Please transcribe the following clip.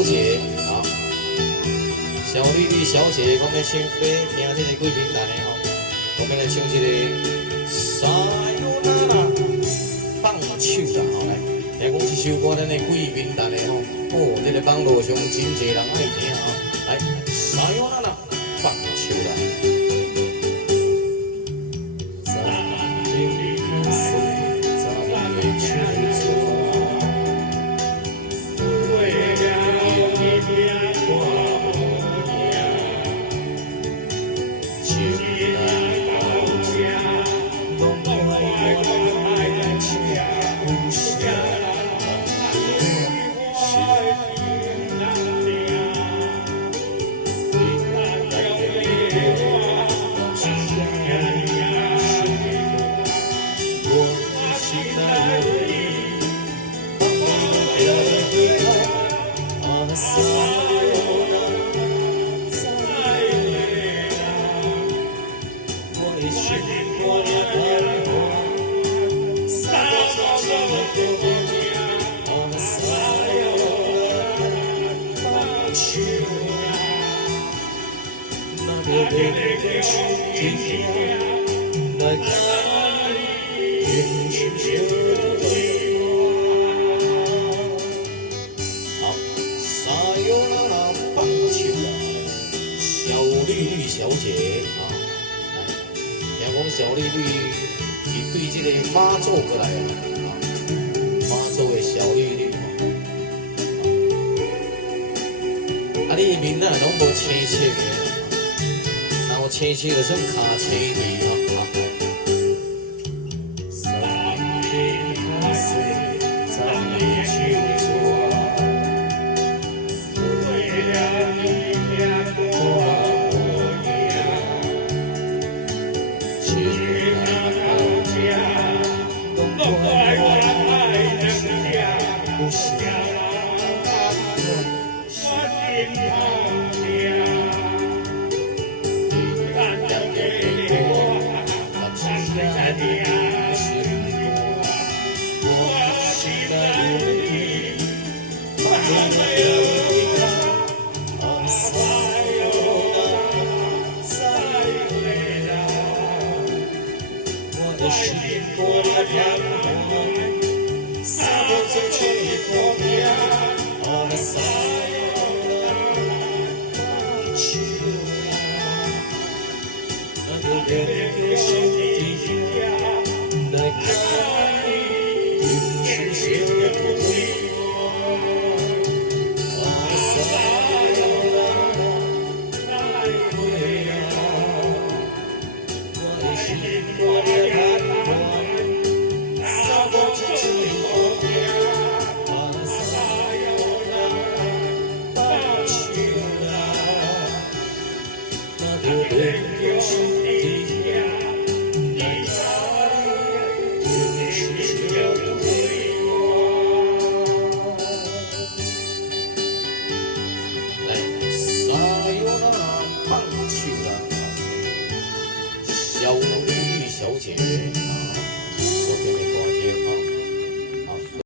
小姐啊，小丽丽小姐，我们要唱要听这个贵宾弹的吼，我们来唱这个撒哟啦啦放手啦吼来，听讲这首歌咱的贵宾弹的吼，哦，这个网络上真侪人爱听吼，来撒哟啦啦放手啦。 好，撒哟啦啦放手啦，小绿绿小姐啊，听讲小绿绿是对这个妈祖过来啊，妈祖的小绿绿啊，你的面啊拢无青色的，然后青色就算卡青字啊。 小绿小姐。